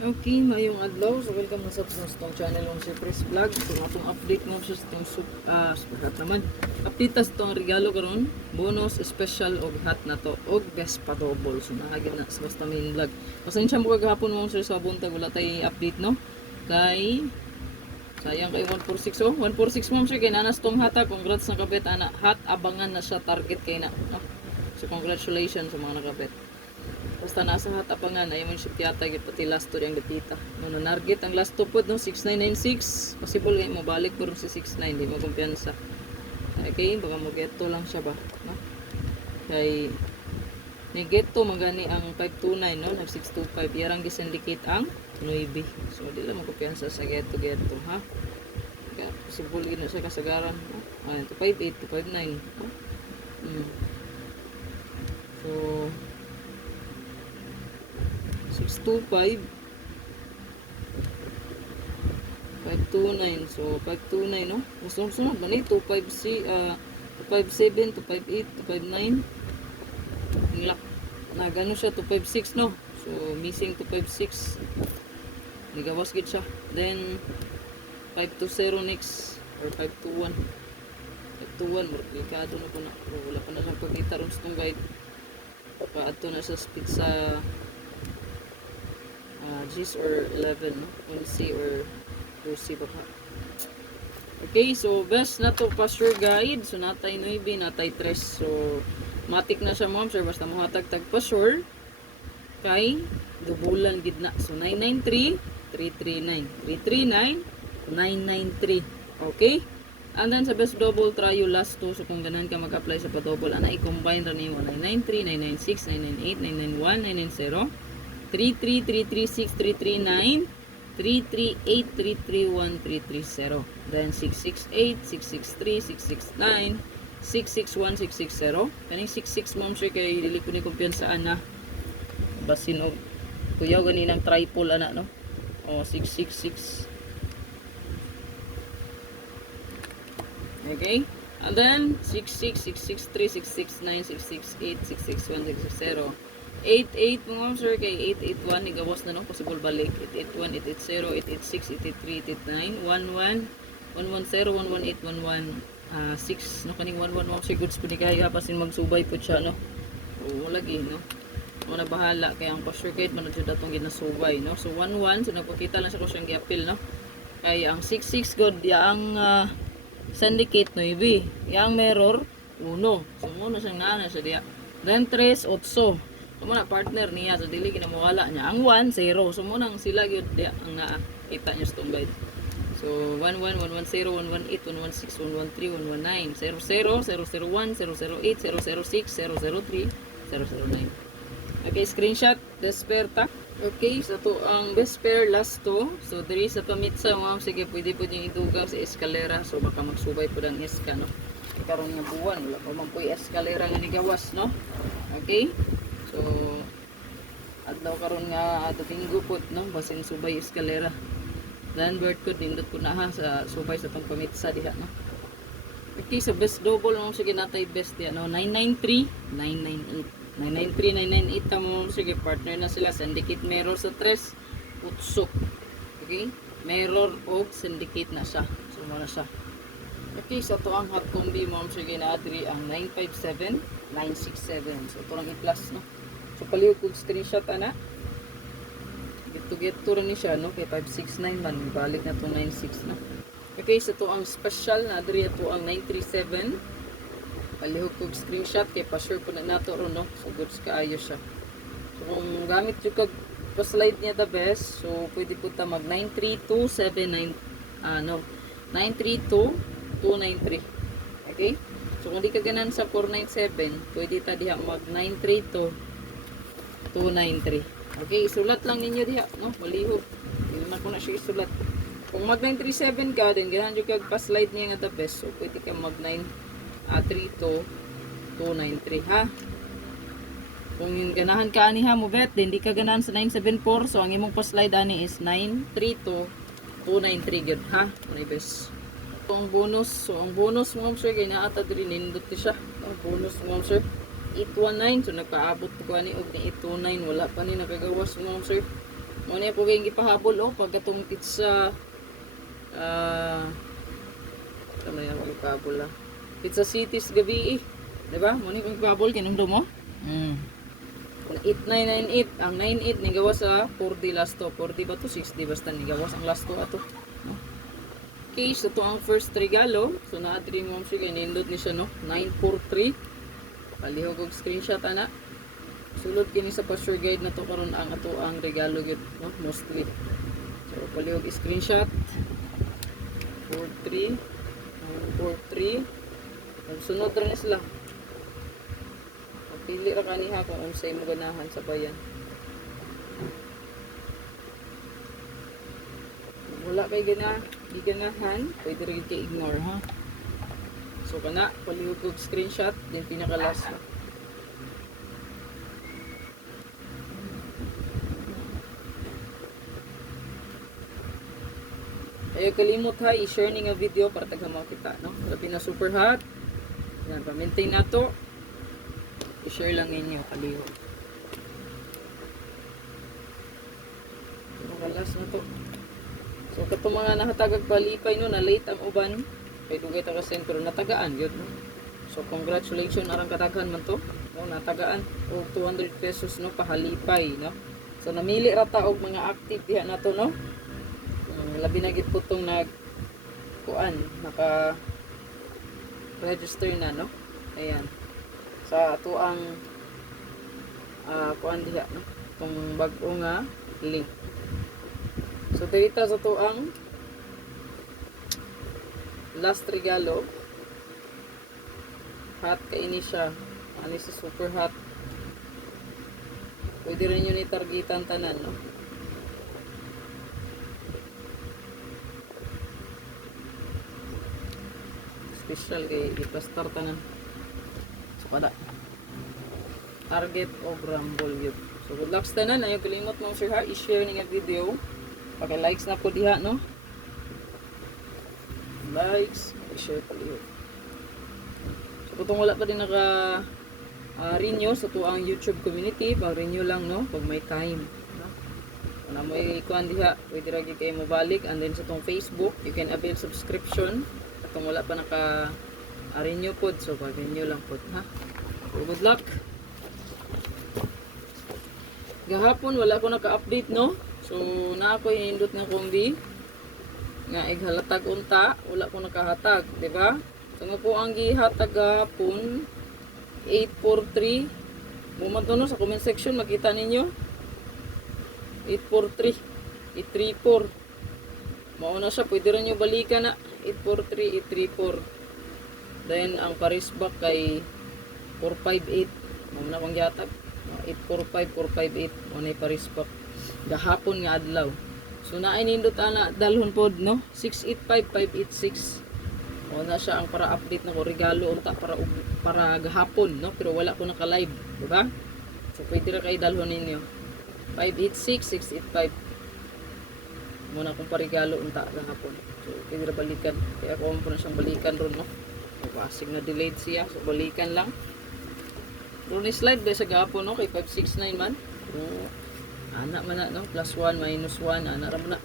Okay, mayong adlaw. So, welcome na sa itong channel ng si Chris Vlog. So, atong update mo sa itong lahat naman. Update tas itong regalo karon, bonus, special, og hat na to, og best padobol. So, naagin na sa basta main vlog. Pasensya mo kagahapon mo sir sa buntag, wala tayo update, no? Kay, sayang kay 146, oh. 146 mo sir, kay nanas tong hata. Congrats na kabit, ana. Hat, abangan na siya, target kay na, no? So, congratulations sa mga nakabit. Basta nasa hatapangan ay mo siya tiyata gid pati last to ang gatita. No narget ang last to pod no 6996. Possible kay mo balik pero si 69 di mo kumpiyansa. Okay, baka mo getto lang siya ba, no? Kay ni getto magani ang 529 no, nag 625 yarang gi-syndicate ang 9. So di lang mo kumpiyansa sa getto ha. Kaya possible gid na siya kasagaran, no? Ano to 58 to 59, no? So 625 529, so 529 no, sunod ba ni 257 258 259 nilak na gano siya 256 no, so missing 256 nigawas gid siya, then 520 next or 521 delikado na po na, wala pa na siyang pagkita ron sa itong guide pa ato na sa speed sa G's or 11, no? 1C or 2C baka. Okay, so best na to pasture guide. So natay 9, natay 3. So matik na siya ma'am sir, basta muhatag-tag pasture kay dubulan gid na. So 993 339 993. Okay? And then sa best double try yung last 2. So kung ganan ka mag-apply sa pa-double, ana i-combine ra niyo 993 996 998 991 990 33336 339 338 331 330, then 668 663 669 661 660. Kaning 66 ma'am sir kay dili ko ni kumpiyansaan na basin og kuyaw ganinang triple ana no, o 666. Okay, and then 66 663 669 668 661 660 88 mga sir kay 881 igawas na no, possible balik 881 880 886 883 889 11 110 118 6 no, kaning 11 mga sir goods po ni kaya pasin magsubay po siya no, o lagi no, mo na bahala kay ang pasture kit man jud atong ginasubay no. So 11 so nagpakita lang sa ko siyang giapil no, kay ang 66 god ya ang syndicate 9, yang mirror 1, so mo na siyang naana sa diya, then 3 8. So muna partner niya, so dili ginamawala niya ang 1 0, so muna sila gyud diya ang nakita niya sa tong guide. So 11 110 118 116 113 119 00 001 008 006 003 009. Okay, screenshot desperta. Okay, so to ang best pair last to. So diri sa pamitsa ma'am, sige pwede po niyo idugaw sa eskalera, so baka magsubay po ang eska no. Karon nga buwan wala pa man po eskalera nga nigawas no. Okay, so adlaw karon nga ato tinggo po no, basin subay eskalera. Then bird code nindot ko na ha sa subay sa tong pamitsa diha no. Okay, so best double mo sige natay best diha no, 993 998 993 998 mo sige partner na sila, syndicate mirror sa 3 utso. Okay, mirror o syndicate na siya, so mo na siya. Okay, so to ang hot combi mo sige na adri ang 957 967, so to lang i-plus no. So palihog kog screenshot ana, get to rin ni siya no, kay 569 man balik na to 96 no. Okay, so to ang special na adri to ang 937, palihog kog screenshot kay pa-sure po na nato ron no, so goods kaayo siya. So kung gamit yung kag pa-slide niya the best, so pwede po ta mag 9327 no 932293. Okay, so kung di ka ganan sa 497, pwede ta diha mag 932293. Okay, isulat lang ninyo diha no, malihog hindi man ko na siya isulat. Kung mag 937 ka, then ganahan yung kag pa-slide niya nga the best, so pwede ka mag 32293 ha. Kung yung ganahan ka ani ha mo bet, hindi ka ganahan sa 974, so ang imong pa-slide ani is 932293 gud ha. Muna best. So ang bonus mo sir kay naata diri nindot siya. Ang bonus mo sir 819, so nagpaabot ko ani og ni 829, wala pa ni nakagawas mo sir. Muna ko kayong ipahabol, oh, pagkatong pizza, ano yan, ipahabol, ah. Pizza Cities gabi, eh. Diba? Muna ko ipahabol, kinumdo mo? 8998, ang 98 nigawa sa 4D last to. 4D ba to? 6D basta nigawas ang last to ato. Okay, so ito ang first regalo. So na-adri mo siya, kaya nindot ni siya, no? 943. Palihog og screenshot, ana. Sulod kini sa password guide na to karon ang ato ang regalo gyud, no? Mostly. So palihog screenshot. 43. 43. Sunod rin sila. Pili ra kaniha kung unsay mo ganahan sa bayan. Wala kay giganahan, pwede rin kay ignore, ha. So kana palihog og screenshot din pinaka last. Ayaw kalimot, ha, i-share ni nga video para taghamaw kita, no. Labi na super hot. Yan, pa-maintain nato. I-share lang ninyo, kalihog. Makalas na to. So, katong mga nahatagag palipay, no, na late ang uban. Kaya dugay taga-send, pero natagaan, yun, no. So, congratulations, arang kataghan man to. No, natagaan. O 200 pesos, no, pahalipay, no. So, namili rata og mga active diha na to, no. Labi na gid putong naka-register na, no. Ayan. Sa ato ang kuan diha, no, kung bag-o nga link. So dito sa ato ang last regalo. Hot kaini siya, ani sa super hot. Pwede rin yun i-targetan tanan, no. Special kay ipastar tanan. Pada target o rumble yun. So good luck sa tanan. Ayaw kalimot mo sir, ha, i-share ni nga video. Paki-likes na po diha, no. Likes, i-share pa liyo. So kung wala pa din naka renew sa tuang YouTube community, pag renew lang, no, pag may time, no. Kung na mo ikuan diha, pwede ra gyud kayo mo balik. And then sa tong Facebook, you can avail subscription. Kung wala pa naka renew pod, so pag renew lang pod, ha. So, good luck. Gahapon wala ko naka-update, no. So na ako hinindot nga kombi nga ighalatag unta, wala ko nakahatag, di ba? So nga po ang gihatag gahapon 843. Bumanto, no, sa comment section makita ninyo 843 834. Mauna siya, pwede rin nyo balikan na 843 834. Then ang paris back kay 458. Mauna kong gihatag 845 458. Mauna yung paris back gahapon nga adlaw. So naay nindot ana dalhon pod, no, 685 586. Mauna siya ang para update na ko regalo unta para gahapon, no, pero wala ko naka live, di ba? So pwede ra kay dalhon ninyo 586 685. Muna kong parigalo unta gahapon. So pwede ra balikan, kaya ako mo na siyang balikan ron, no. Pasig na delayed siya, so balikan lang. Ron slide ba sa gahapon, no, kay 569 man. So, anak man na, no, +1 -1 ana ra man na.